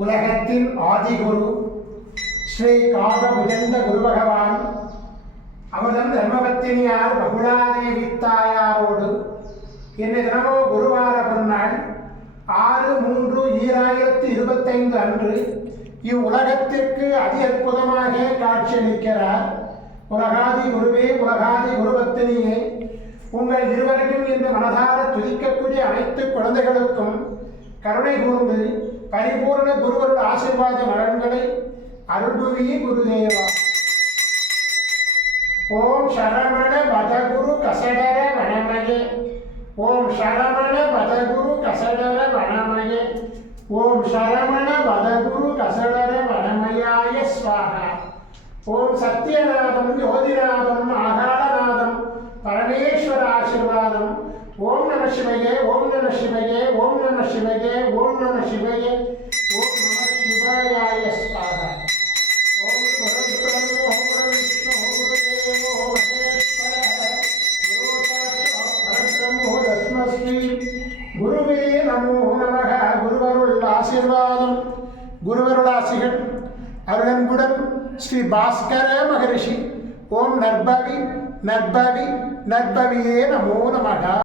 உலகத்தின் ஆதிகுரு ஸ்ரீ காகபுஜந்த குரு பகவான் அவதன் தர்மபத்தினியார் பகுலாதேவி தாயாரோடு என்னை தினமோ குருவார பொன்னாள் 6/3/2025 அன்று இவ்வுலகத்திற்கு அதி அற்புதமாக காட்சியளிக்கிறார். உலகாதி குருவே, உலகாதி குருபத்தினியே, உங்கள் இருவரையும் இன்று மனதார துதிக்கக்கூடிய அனைத்து குழந்தைகளுக்கும் கருணை கூர்ந்து பரிபூர்ண குருவருள் ஆசீர்வாத நலன்களை அருள்புரி குருதேவா. ஓம் சரவண பதகுரு கசடர வனமயே, ஓம் சரவண பதகுரு கசடர வனமயே, ஓம் சரவண பதகுரு கசடர வனமயாய ஸ்வாஹா. ஓம் சத்யநாதம் ஜோதிநாதம் ஆகாரநாதம் பரமேஸ்வர ஆசீர்வாதம். ஓம் நம சிவயே, ஓம் நம சிவயே, ஓம் நம சிவயே, ஓம் நம சிவயே, ஓம் நம சிவாயாய ஸ்வாஹா. ஓம் குருபிரம்மோ குருவிஷ்ணு குருதேவோ மகேஸ்வரः குரு சாட்சாத் பரபிரம்மோ தஸ்மை குருவே நமோ நமः. குருவருள் ஆசீர்வாதம், குருவருளாசிகள் அருளன்புடன் ஸ்ரீ பாஸ்கர மகரிஷி. ஓம் நற்பவி நற்பவி நற்பவியே நமோ நமः.